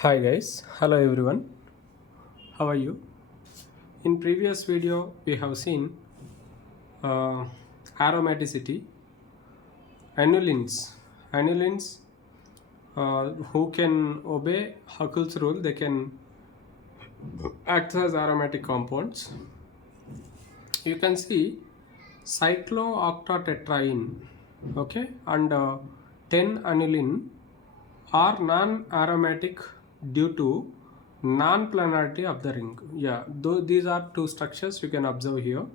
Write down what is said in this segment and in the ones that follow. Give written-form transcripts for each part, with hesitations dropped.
Hi guys, hello everyone, how are you? In previous video we have seen uh, aromaticity, anilines who can obey Huckel's rule, they can act as aromatic compounds. You can see cyclooctatetraene, okay, and 10 aniline are non-aromatic due to non-planarity of the ring. Yeah, though these are two structures you can observe here.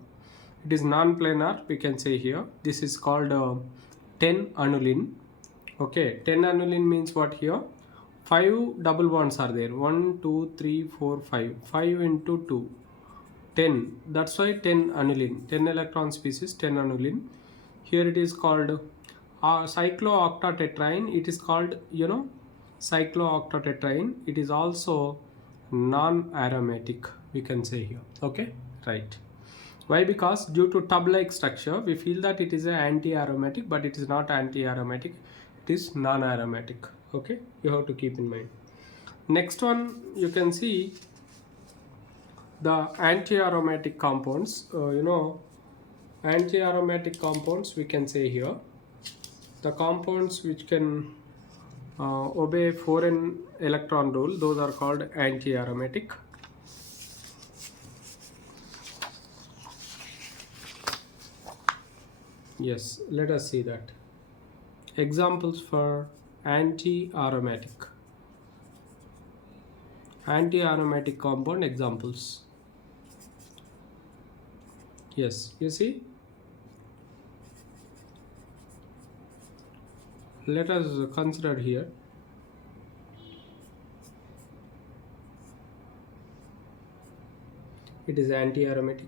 It is non-planar, we can say here. This is called 10 aniline. Okay, 10 aniline means what here? 5 double bonds are there. 1, 2, 3, 4, 5. 5 into 2. 10, that's why 10 aniline, 10 electron species, 10 aniline. Here it is called cyclooctatetraene. It is called cyclooctatetraene. It is also non-aromatic, we can say here. Okay, right. Why? Because due to tub-like structure we feel that it is an anti-aromatic, but it is not anti-aromatic, it is non-aromatic. Okay, you have to keep in mind. Next one, you can see the anti-aromatic compounds. Anti-aromatic compounds, we can say here the compounds which can obey 4n electron rule, those are called anti-aromatic. Yes, let us see that. Examples for anti-aromatic compound examples. Yes, you see, let us consider here it is anti-aromatic.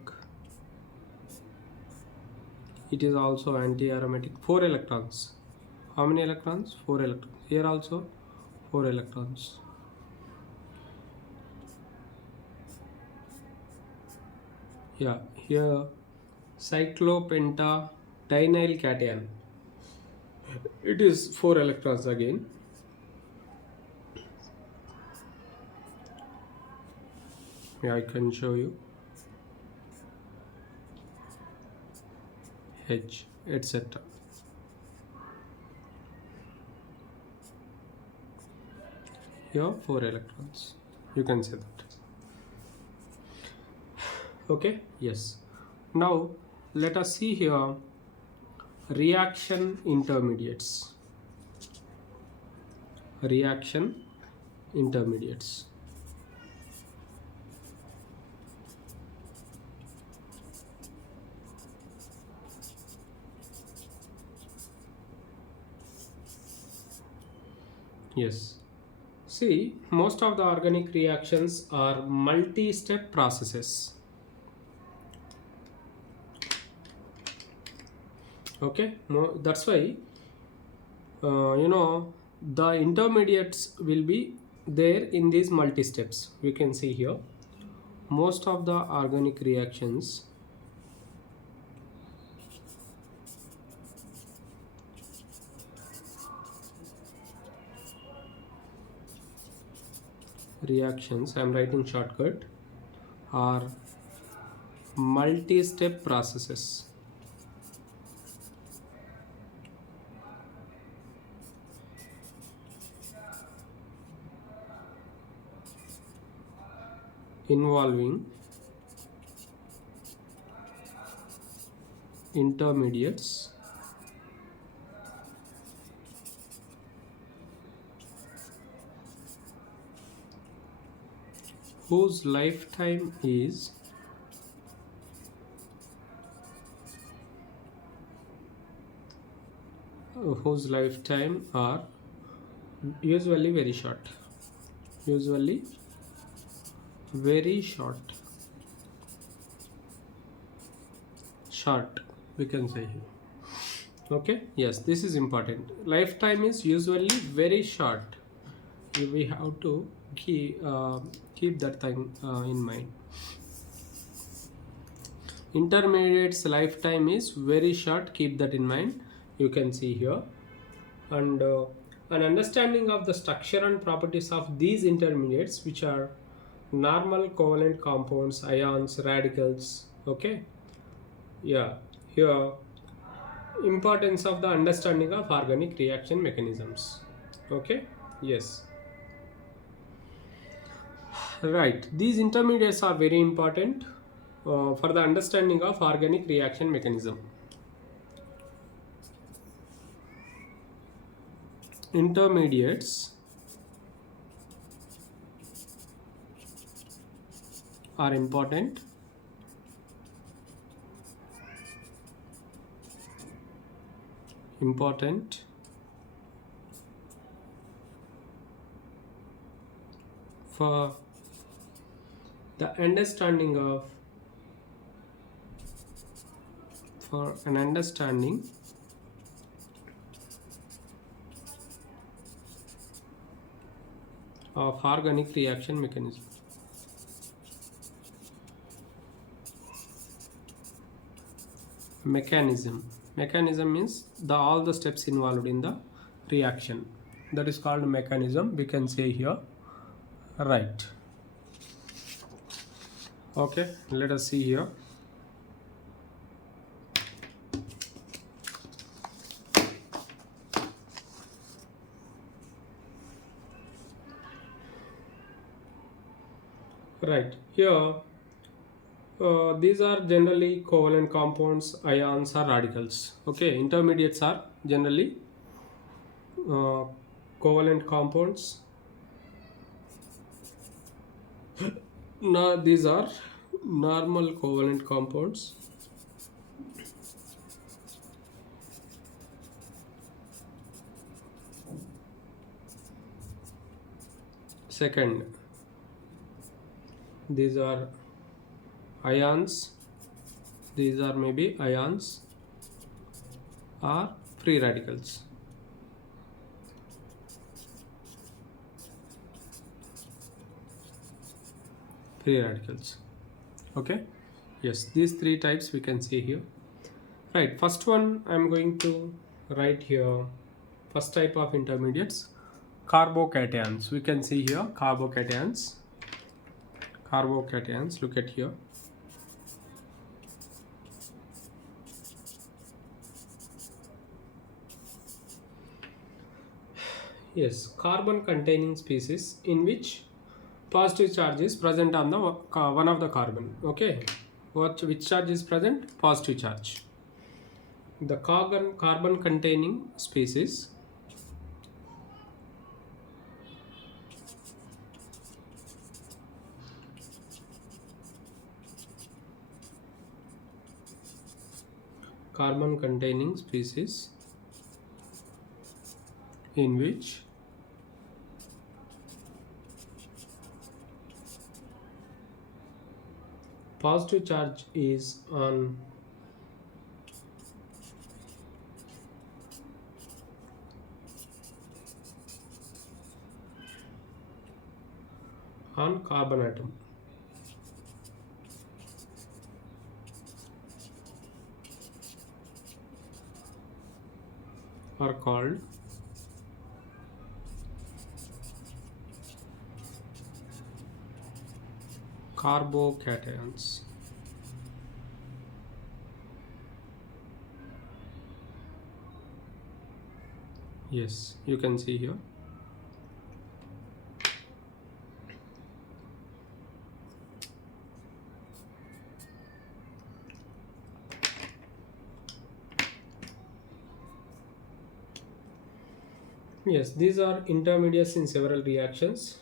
It is also anti-aromatic. 4 electrons. How many electrons? 4 electrons. Here also 4 electrons. Yeah, here cyclopentadienyl cation. It is 4 electrons again. Yeah, I can show you. H, etc. Here 4 electrons. You can say that. Okay, yes. Now let us see here reaction intermediates. Reaction intermediates. Yes. See, most of the organic reactions are multi-step processes. Okay, that's why the intermediates will be there in these multi-steps. We can see here most of the organic reactions I am writing shortcut, are multi-step processes. Involving intermediates whose lifetime is are usually very short. Usually very short, we can say here. Okay, yes, this is important. Lifetime is usually very short. We have to keep that thing in mind. Intermediates lifetime is very short, keep that in mind. You can see here. And An understanding of the structure and properties of these intermediates, which are normal covalent compounds, ions, radicals. Okay, yeah, here importance of the understanding of organic reaction mechanisms. Okay, yes, right, these intermediates are very important for the understanding of organic reaction mechanism. Intermediates are important for the understanding of for an understanding of organic reaction mechanism. Mechanism means the all the steps involved in the reaction, that is called mechanism, we can say here, right? Okay, let us see here. Right here, these are generally covalent compounds, ions or radicals. Okay, intermediates are generally covalent compounds. Now these are normal covalent compounds. Second, these are ions. These are maybe ions or free radicals. Free radicals. Okay, yes, these three types we can see here. Right, first one I'm going to write here. First type of intermediates, carbocations. We can see here carbocations. Look at here. Yes, carbon containing species in which positive charge is present on the one of the carbon. Okay, which charge is present? Positive charge. The carbon containing species in which positive charge is on carbon atom are called carbocations. Yes, you can see here. Yes, these are intermediates in several reactions.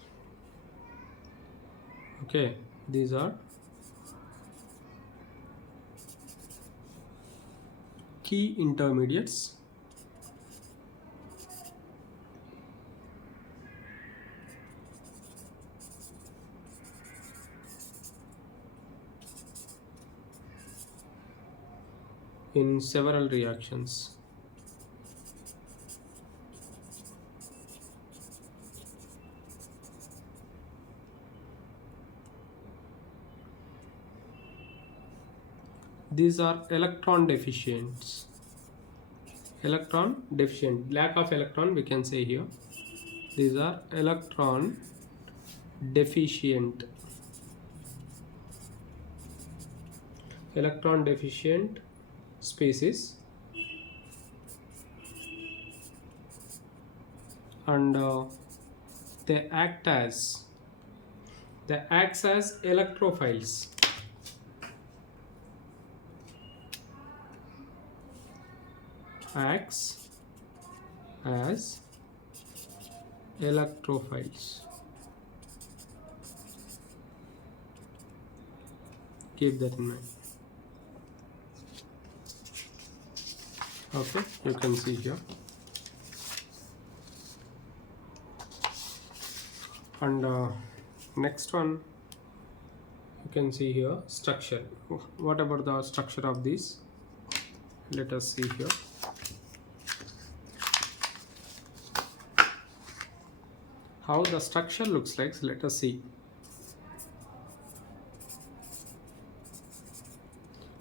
Okay, these are key intermediates in several reactions. These are electron deficients. electron deficient, lack of electron we can say here. These are electron deficient, electron deficient species, and they acts as electrophiles. Acts as electrophiles. Keep that in mind. Okay, you can see here. And next one, you can see here structure. What about the structure of these? Let us see here. How the structure looks like, so let us see.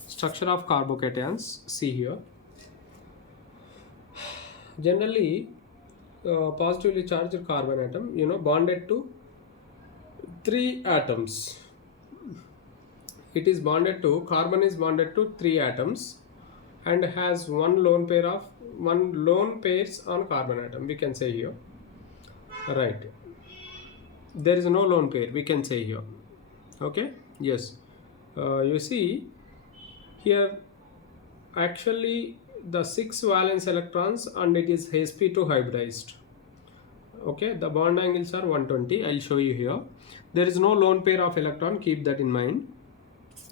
Structure of carbocations, see here. Generally, positively charged carbon atom, bonded to 3 atoms. It is bonded to, carbon is bonded to 3 atoms and has one lone pairs on carbon atom, we can say here. Right, there is no lone pair, we can say here. Okay, yes. You see here, actually the 6 valence electrons and it is sp2 hybridized. Okay, the bond angles are 120. I'll show you here. There is no lone pair of electron, keep that in mind.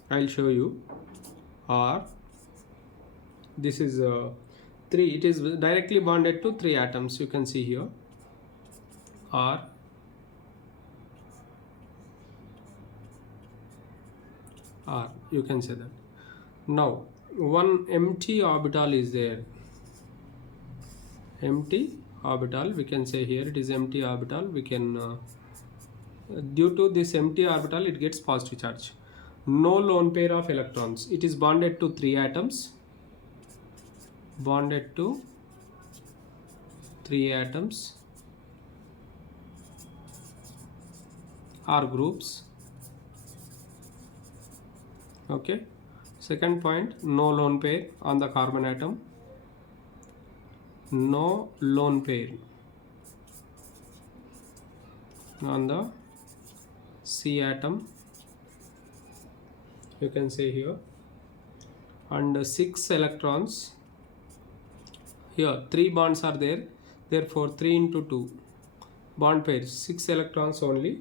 I'll show you. Or this is 3, it is directly bonded to 3 atoms, you can see here. Or you can say that. Now one empty orbital is there. Empty orbital, we can say here it is empty orbital. We can due to this empty orbital it gets positive charge. No lone pair of electrons. It is bonded to 3 atoms. Bonded to 3 atoms or groups. Okay. Second point, no lone pair on the carbon atom. No lone pair on the C atom, you can say here. And 6 electrons. Here 3 bonds are there, therefore 3 into 2 bond pairs, 6 electrons only,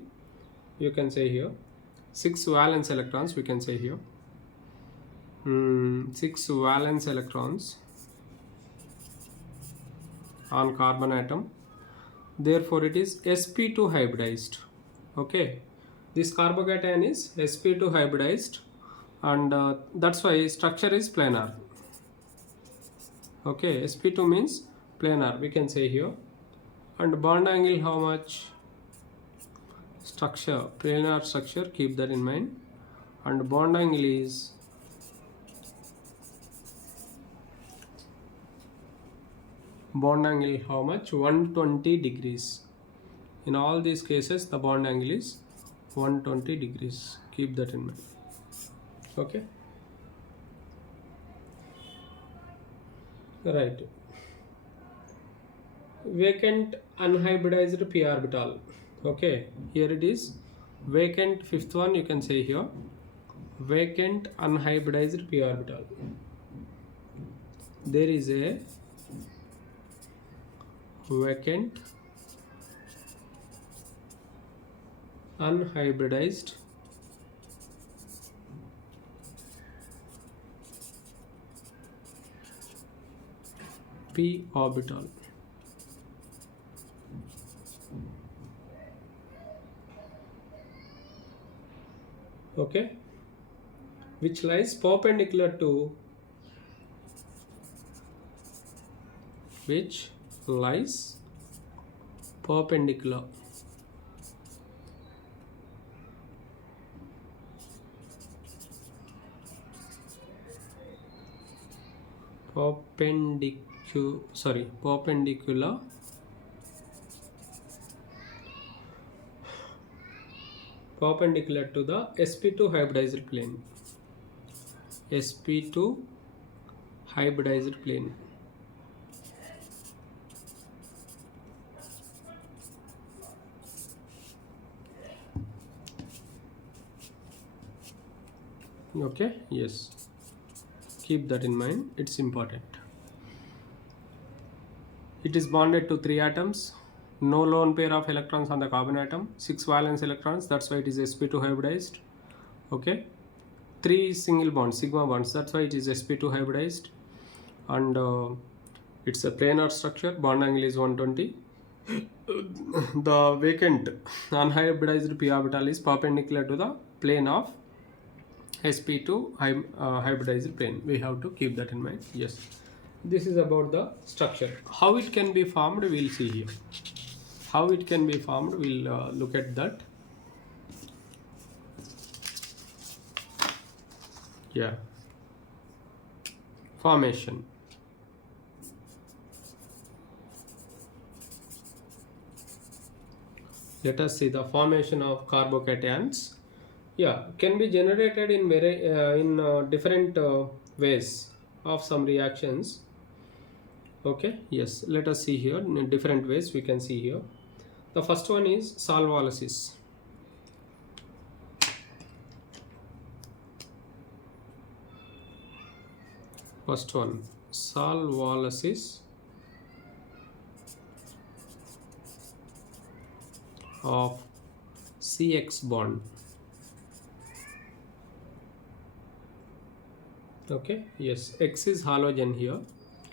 you can say here. 6 valence electrons, we can say here. 6 valence electrons on carbon atom, therefore it is sp2 hybridized. Okay, this carbocation is sp2 hybridized, and that's why structure is planar. Okay, sp2 means planar, we can say here. And bond angle, how much? Structure, planar structure, keep that in mind. And bond angle is how much? 120 degrees. In all these cases the bond angle is 120 degrees, keep that in mind. Okay, right. Vacant unhybridized p orbital. Okay, here it is vacant, 5th one, you can say here. Vacant unhybridized p orbital. There is a vacant unhybridized p orbital. Okay, which lies perpendicular to perpendicular perpendicular to the sp2 hybridized plane. sp2 hybridized plane. Okay, yes, keep that in mind, it's important. It is bonded to 3 atoms, no lone pair of electrons on the carbon atom, 6 valence electrons, that's why it is sp2 hybridized. Okay, 3 single bonds, sigma bonds, that's why it is sp2 hybridized. And it's a planar structure, bond angle is 120. The vacant unhybridized p orbital is perpendicular to the plane of sp2 hybridized plane. We have to keep that in mind. Yes, this is about the structure. How it can be formed, we'll see here. How it can be formed, we'll look at that. Yeah, formation. Let us see the formation of carbocations. Yeah, can be generated in different ways of some reactions. Okay, yes, let us see here in different ways we can see here. The first one is solvolysis. First one, solvolysis of CX bond. Okay, yes, X is halogen here,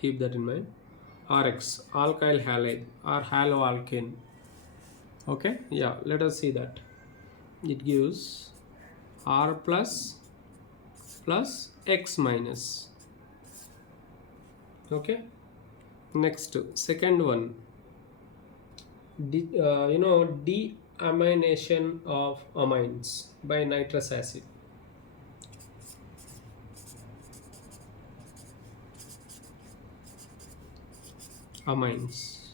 keep that in mind. RX, alkyl halide or haloalkane. Okay, yeah, let us see that. It gives R plus X minus. Okay, next, second one, deamination of amines by nitrous acid. Amines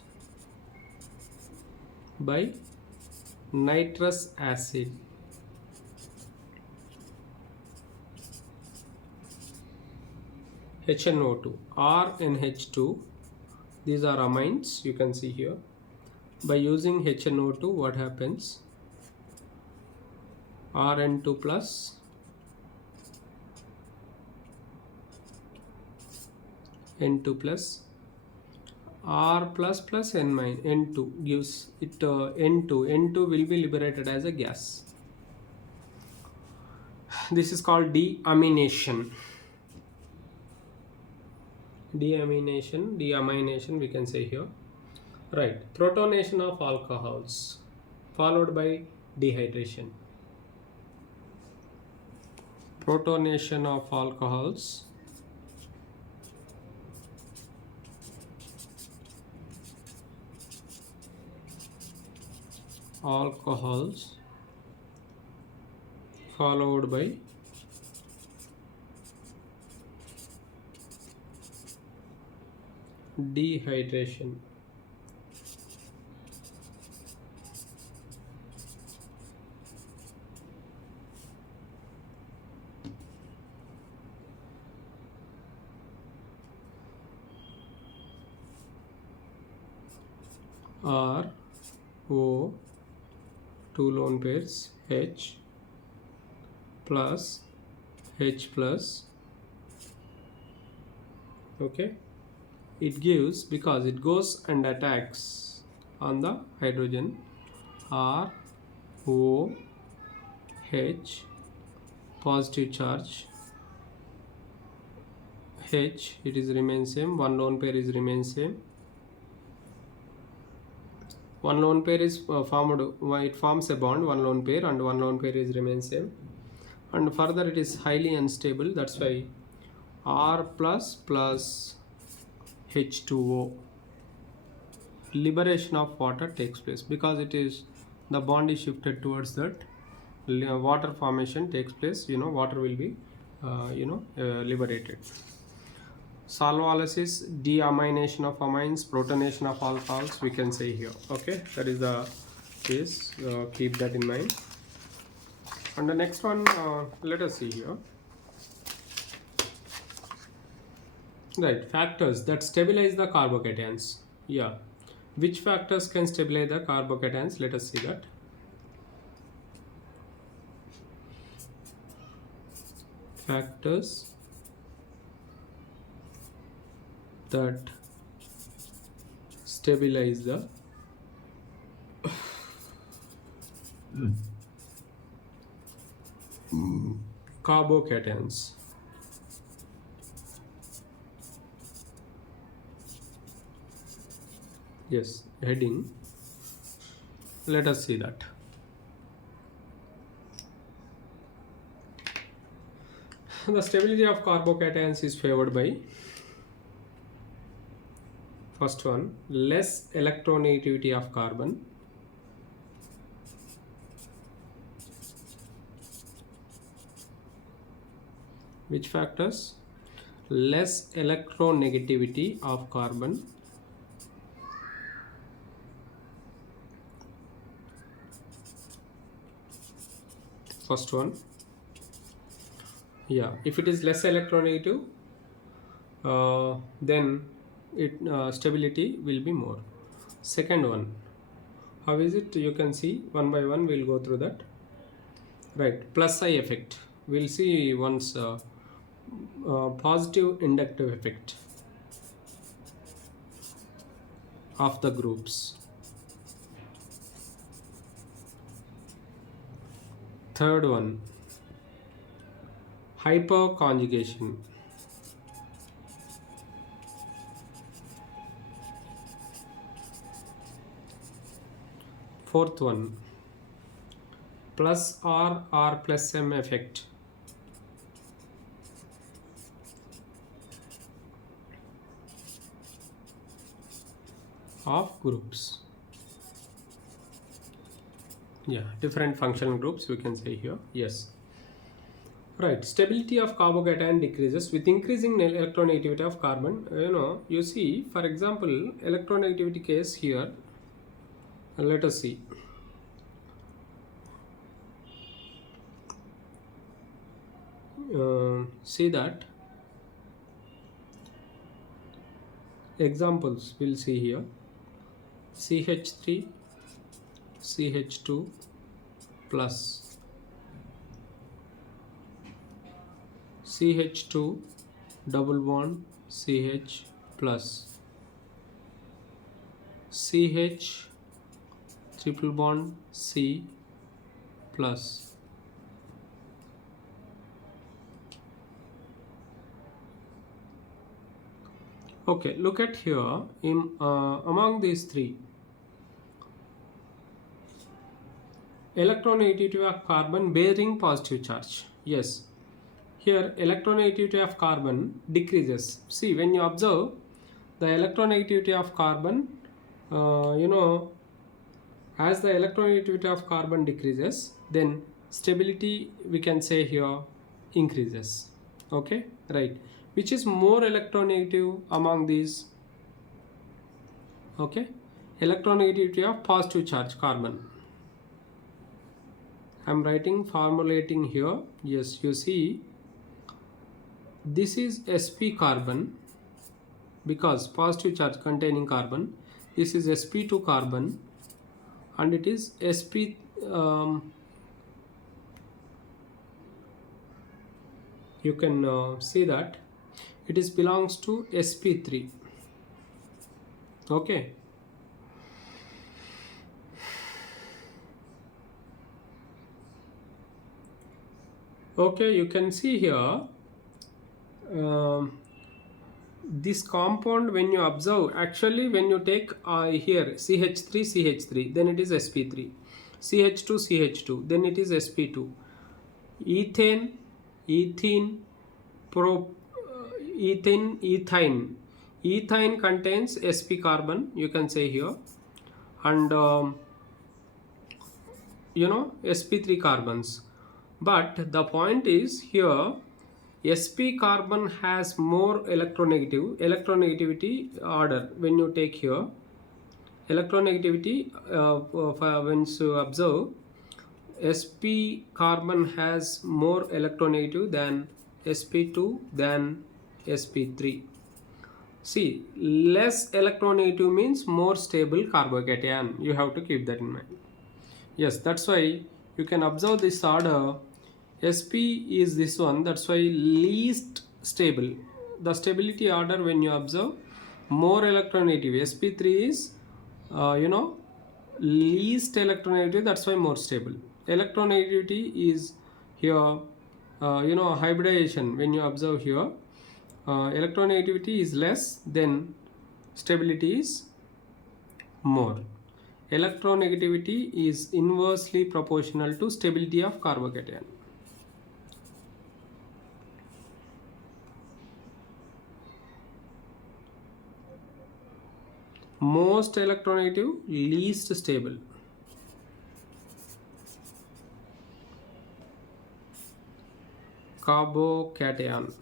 by nitrous acid. HNO2, RNH2, these are amines, you can see here. By using HNO2, what happens? Rn2 plus N2 plus R plus N minus N2 gives it N2 will be liberated as a gas. This is called deamination. Deamination we can say here. Right, protonation of alcohols followed by dehydration. Protonation of alcohols followed by dehydration. R O, 2 lone pairs, H plus H plus. Okay, it gives, because it goes and attacks on the hydrogen, R O H, positive charge, H, it is remains same, 1 lone pair is remains same. One lone pair is formed, it forms a bond, one lone pair, and one lone pair is remains same. And further it is highly unstable, that's why R plus H2O, liberation of water takes place, because it is, the bond is shifted towards that, water formation takes place, water will be liberated. solvolysis, deamination of amines, protonation of alcohols, we can say here. Okay, that is the case. Keep that in mind. And the next one, let us see here. Right, factors that stabilize the carbocations. Yeah, which factors can stabilize the carbocations? Let us see that. Factors that stabilize the carbocations. Yes, heading. Let us see that. The stability of carbocations is favored by, first one, less electronegativity of carbon. Which factors? Less electronegativity of carbon. First one. Yeah, if it is less electronegative, then it stability will be more. Second one, how is it? You can see one by one, we'll go through that. Right, plus I effect, we'll see once. Positive inductive effect of the groups. Third one, hyperconjugation. Fourth one, plus R plus M effect. Of groups. Yeah, different functional groups we can say here. Yes. Right, stability of carbocation decreases with increasing electronegativity of carbon. You see, for example, electronegativity case here. Let us see. See that. Examples we'll see here. CH3, CH2 plus CH2 double bond CH plus CH triple bond C plus okay, look at here in among these three, electronegativity of carbon bearing positive charge. Yes, here electronegativity of carbon decreases. See, when you observe the electronegativity of carbon, as the electronegativity of carbon decreases, then stability we can say here increases. Okay, right. Which is more electronegative among these? Okay, electronegativity of positive charge carbon. I'm formulating here. Yes, you see, this is sp carbon because positive charge containing carbon. This is sp2 carbon and it is sp you can see that it is belongs to sp3. Okay, okay, you can see here this compound, when you observe, actually when you take here CH3 then it is sp3, CH2 then it is sp2, ethane ethine contains sp carbon, you can say here, and sp3 carbons. But the point is here, sp carbon has more electronegativity order. When you take here electronegativity, when you observe, sp carbon has more electronegative than sp2 than sp3. See, less electronegative means more stable carbocation. You have to keep that in mind. Yes, that's why you can observe this order. sp is this one, that's why least stable. The stability order, when you observe, more electronegative. sp3 is least electronegative, that's why more stable. Electronegativity is here, hybridization. When you observe here, electronegativity is less, then stability is more. Electronegativity is inversely proportional to stability of carbocation. Most electronegative, least stable. Carbocation.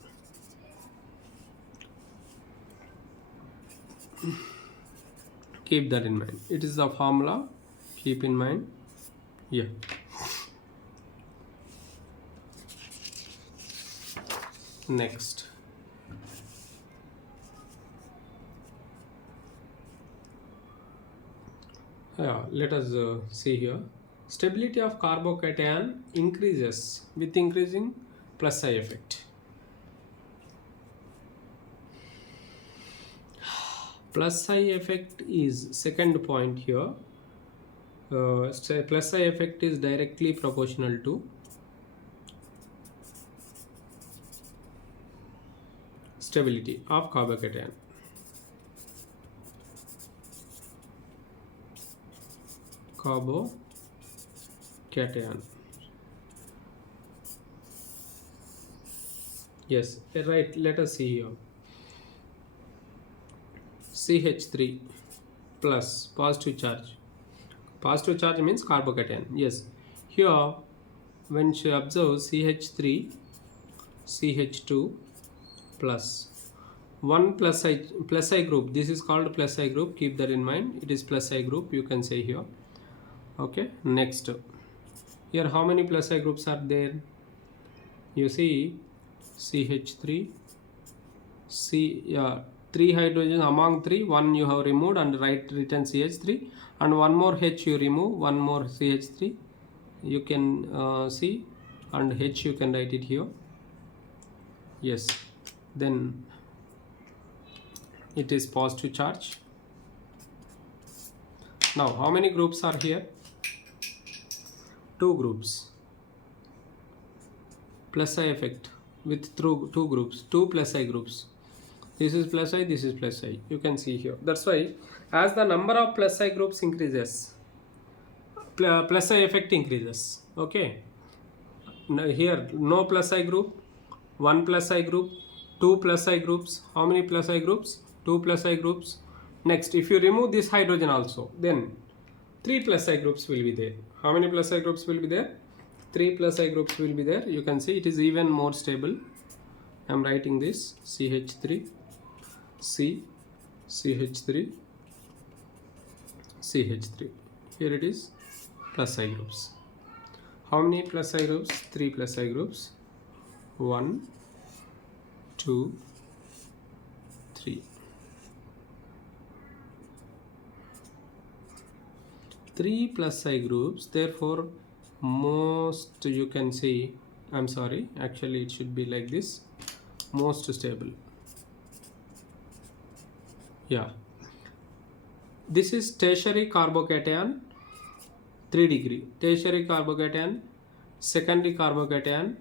Keep that in mind. It is the formula. Keep in mind. Yeah. Next. Let us see here. Stability of carbocation increases with increasing plus I effect. Plus I effect is second point here. Plus I effect is directly proportional to stability of carbocation. Carbocation. Yes, right. Let us see here. CH3 plus positive charge. Positive charge means carbocation. Yes. Here, when you observe CH3, CH2 plus one plus I group. This is called plus I group. Keep that in mind. It is plus I group. You can say here. Okay. Next. Here, how many plus I groups are there? You see, CH3, three hydrogen among three, one you have removed and written CH3, and one more H you remove, one more CH3 you can see, and H you can write it here. Yes, then it is positive charge. Now how many groups are here? Two groups. Plus I effect with through two groups, two plus I groups. This is plus I, this is plus I. You can see here. That's why as the number of plus I groups increases, plus I effect increases. Okay. Now here no plus I group, one plus I group, two plus I groups. How many plus I groups? Two plus I groups. Next, if you remove this hydrogen also, then three plus I groups will be there. How many plus I groups will be there? Three plus I groups will be there. You can see it is even more stable. I am writing this CH3, C, CH3, CH3. Here it is plus I groups. How many plus I groups? Three plus I groups. 1, 2, 3. Three plus I groups. Therefore, most you can see. I'm sorry. Actually, it should be like this. Most stable. Yeah. This is tertiary carbocation, 3 degree. Tertiary carbocation, secondary carbocation,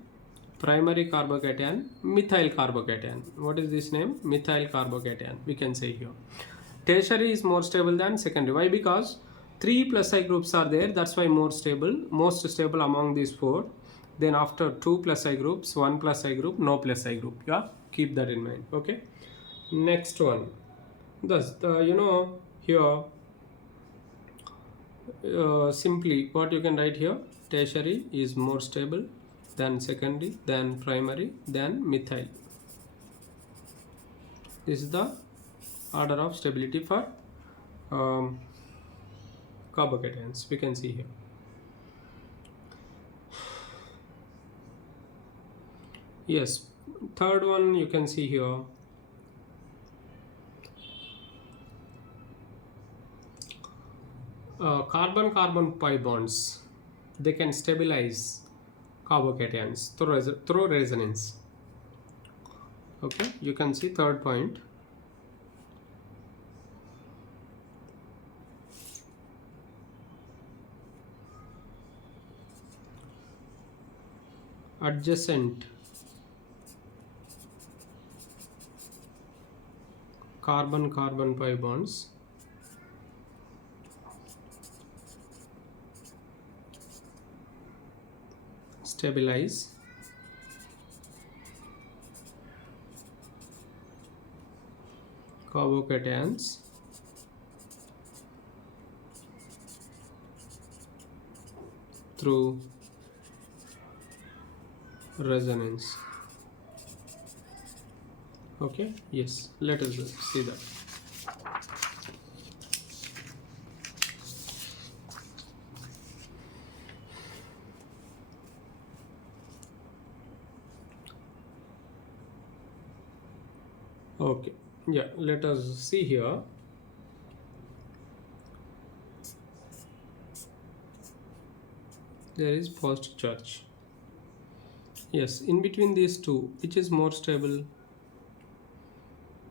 primary carbocation, methyl carbocation. What is this name? Methyl carbocation. We can say here. Tertiary is more stable than secondary. Why? Because 3 plus I groups are there. That's why more stable. Most stable among these 4. Then after 2 plus I groups, 1 plus I group, no plus I group. Yeah. Keep that in mind. Okay. Next one. Thus, here simply what you can write here, tertiary is more stable then secondary, then primary, then methyl. This is the order of stability for carbocations. We can see here. Yes, third one you can see here. Carbon-carbon pi bonds, they can stabilize carbocations through resonance. Okay, you can see third point. Adjacent carbon-carbon pi bonds stabilize carbocations through resonance. Okay, yes, let us see that. Okay, yeah, let us see here. There is positive charge. Yes, in between these two, which is more stable?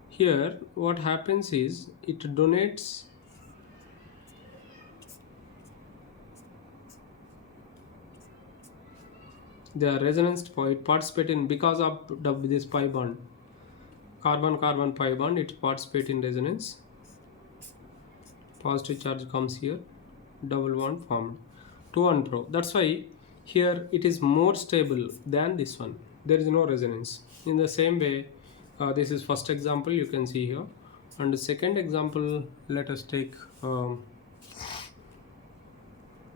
Here, what happens is it donates the resonance point, participate in, because of this pi bond, carbon-carbon pi bond, it participate in resonance. Positive charge comes here, double bond formed, to and fro. That's why here it is more stable than this one. There is no resonance. In the same way, this is first example you can see here, and the second example, let us take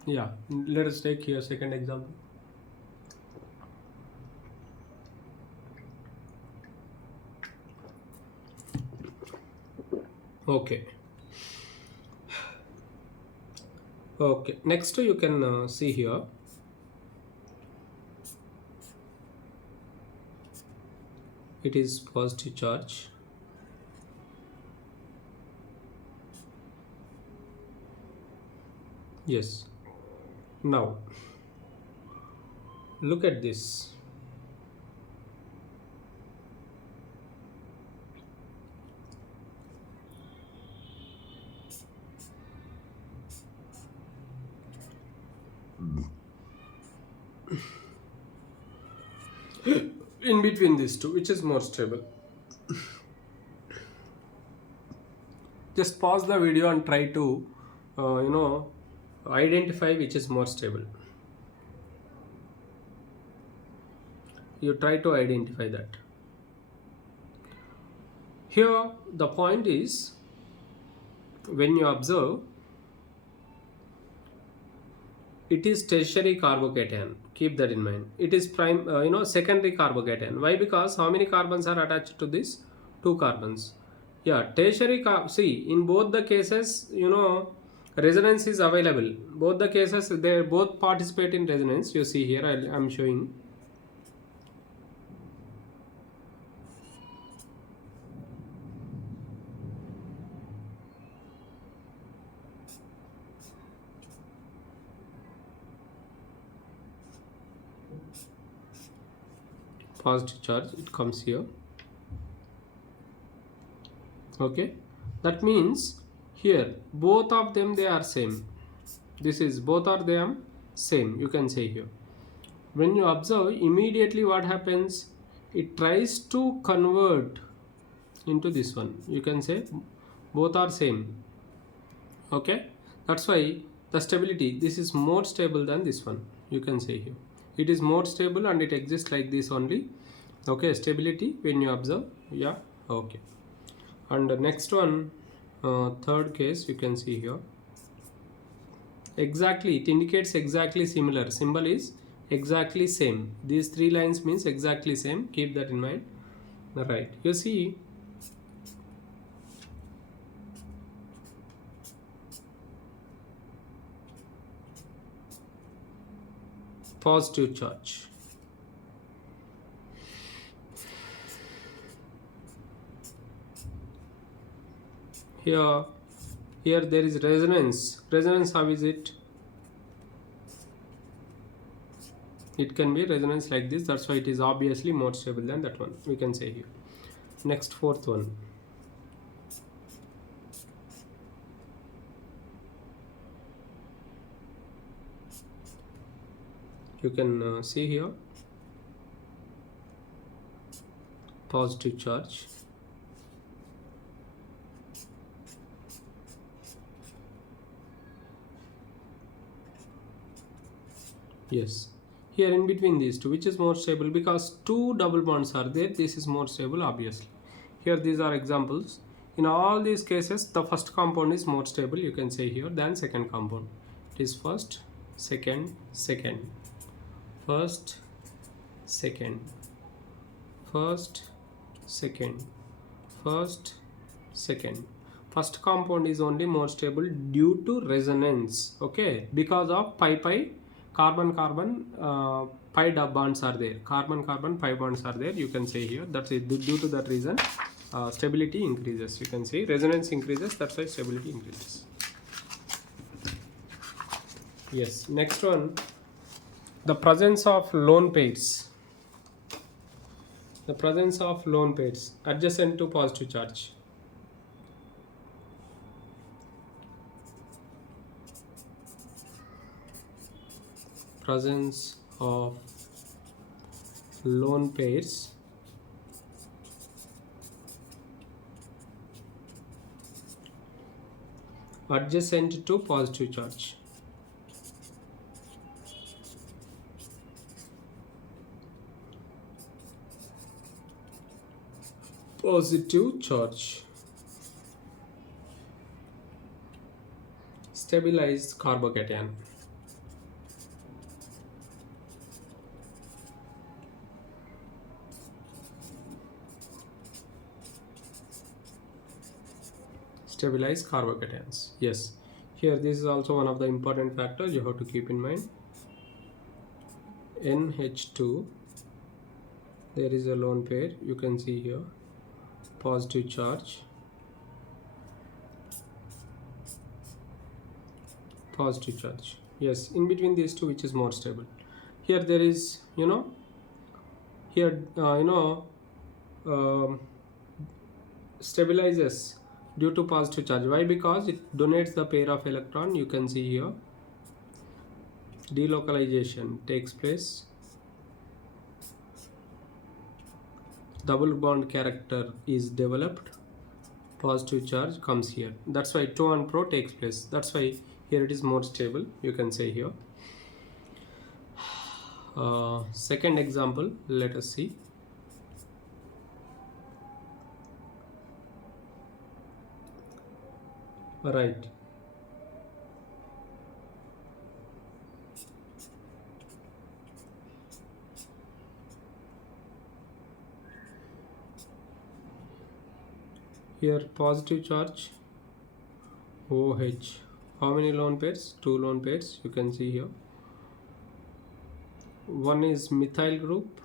let us take here second example. Okay, next you can see here. It is positive charge. Yes, now look at this. In between these two, which is more stable? Just pause the video and try to identify which is more stable. You try to identify that. Here the point is, when you observe, it is tertiary carbocation. Keep that in mind. It is secondary carbocation. Why? Because how many carbons are attached to this? 2 carbons. Yeah, tertiary see, in both the cases, resonance is available. Both the cases, they both participate in resonance. You see here, I'm showing. Positive charge, it comes here. Okay, that means here both of them, they are same. This is both are them same, you can say here. When you observe, immediately what happens, it tries to convert into this one. You can say both are same. Okay, that's why the stability, this is more stable than this one. You can say here it is more stable and it exists like this only. Okay, stability when you observe. Yeah, okay. And the next one, third case, you can see here. Exactly, it indicates exactly similar. Symbol is exactly same. These three lines means exactly same. Keep that in mind. Right. You see, positive charge. Here, there is resonance. Resonance, how is it? It can be resonance like this. That's why it is obviously more stable than that one. We can say here. Next, fourth one. You can see here positive charge. Yes. Here in between these two, which is more stable? Because two double bonds are there, this is more stable obviously. Here these are examples. In all these cases, the first compound is more stable, you can say here, than second compound. It is first, second, second, first, second, first, second, first, second. First compound is only more stable due to resonance, okay, because of pi carbon pi bonds are there, carbon pi bonds are there, you can say here. That's it. Due to that reason, stability increases, you can say. Resonance increases, that's why stability increases. Yes. Next one, the presence of lone pairs. The presence of lone pairs adjacent to positive charge. Presence of lone pairs adjacent to positive charge. Positive charge. Stabilized carbocation. Stabilized carbocations. Yes. Here this is also one of the important factors you have to keep in mind. NH2, there is a lone pair, you can see here, positive charge, positive charge. Yes, in between these two, which is more stable. Here there is, here stabilizes due to positive charge. Why? Because it donates the pair of electron, you can see here. Delocalization takes place, double bond character is developed, positive charge comes here. That's why to and pro takes place. That's why here it is more stable, you can say here. Second example, let us see. Right. Here positive charge OH. How many lone pairs? Two lone pairs, you can see here. One is methyl group,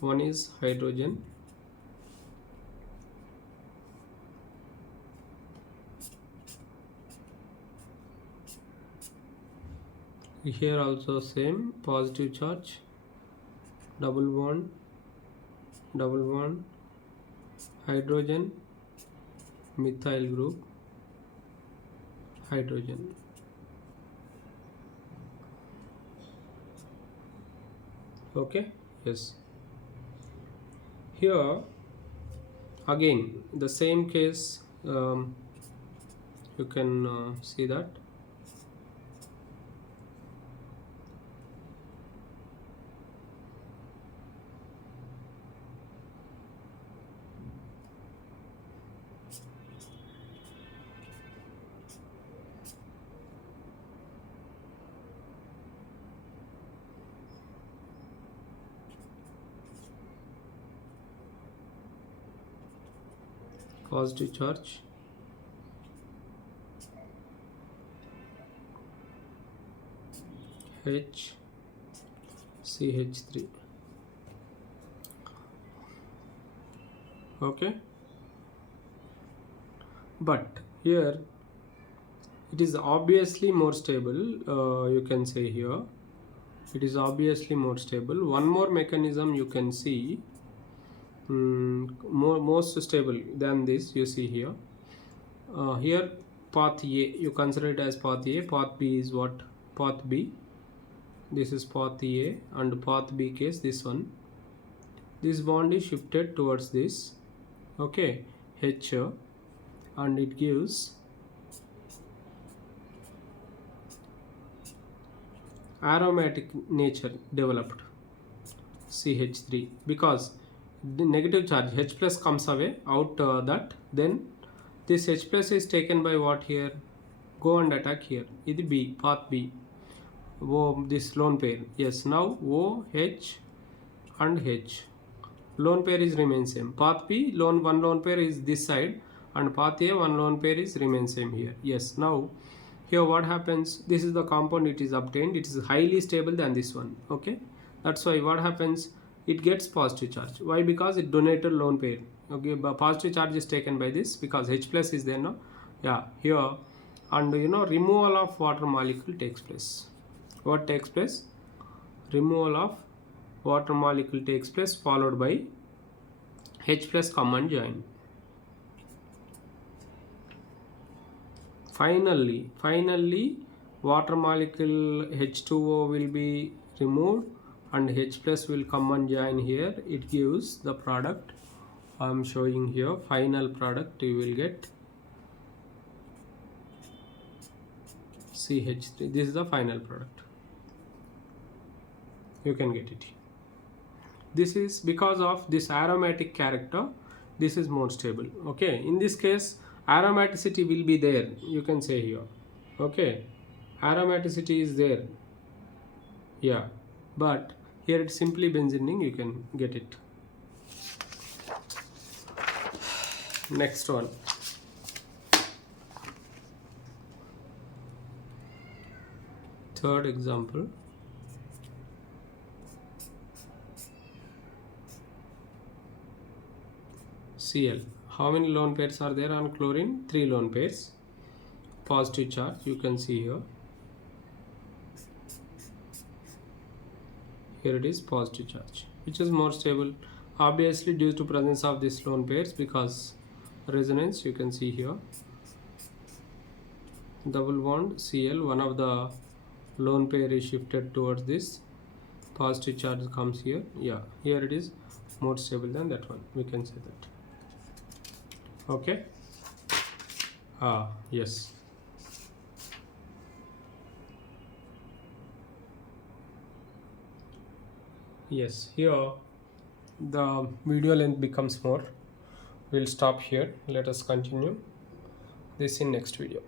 one is hydrogen. Here also same, positive charge, double bond, hydrogen, methyl group, hydrogen. Okay. Yes. Here again the same case, you can see that. positive charge, H CH3. Okay, but here it is obviously more stable. You can say here it is obviously more stable. One more mechanism you can see, most stable than this. You see here, here path A, you consider it as path A. Path B is what? Path B. This is path A, and path B case this one. This bond is shifted towards this, okay, H, and it gives aromatic nature developed, CH3, because the negative charge H plus comes away out, that then this H plus is taken by what here? Go and attack here. This B, path B. O, this lone pair. Yes, now O, H and H. Lone pair is remain same. Path B, one lone pair is this side, and path A, one lone pair is remain same here. Yes, now here what happens? This is the compound it is obtained. It is highly stable than this one. Okay, that's why what happens? It gets positive charge. Why? Because it donated lone pair. Okay, but positive charge is taken by this because H plus is there now. Yeah, here, and removal of water molecule takes place. What takes place? Removal of water molecule takes place, followed by H plus come and join. Finally water molecule H2O will be removed and H plus will come and join here. It gives the product I am showing here. Final product you will get CH3. This is the final product. You can get it. This is because of this aromatic character. This is more stable. Okay, in this case aromaticity will be there. You can say here. Okay, aromaticity is there. Yeah, but here it's simply benzening. You can get it. Next one. Third example. Cl. How many lone pairs are there on chlorine? 3 lone pairs. Positive charge, you can see here. Here it is positive charge, which is more stable, obviously due to presence of this lone pairs, because resonance you can see here. Double bond Cl, one of the lone pair is shifted towards this. Positive charge comes here. Yeah, here it is more stable than that one. We can say that. Okay. Yes. Yes, here the video length becomes more. We'll stop here. Let us continue this in next video.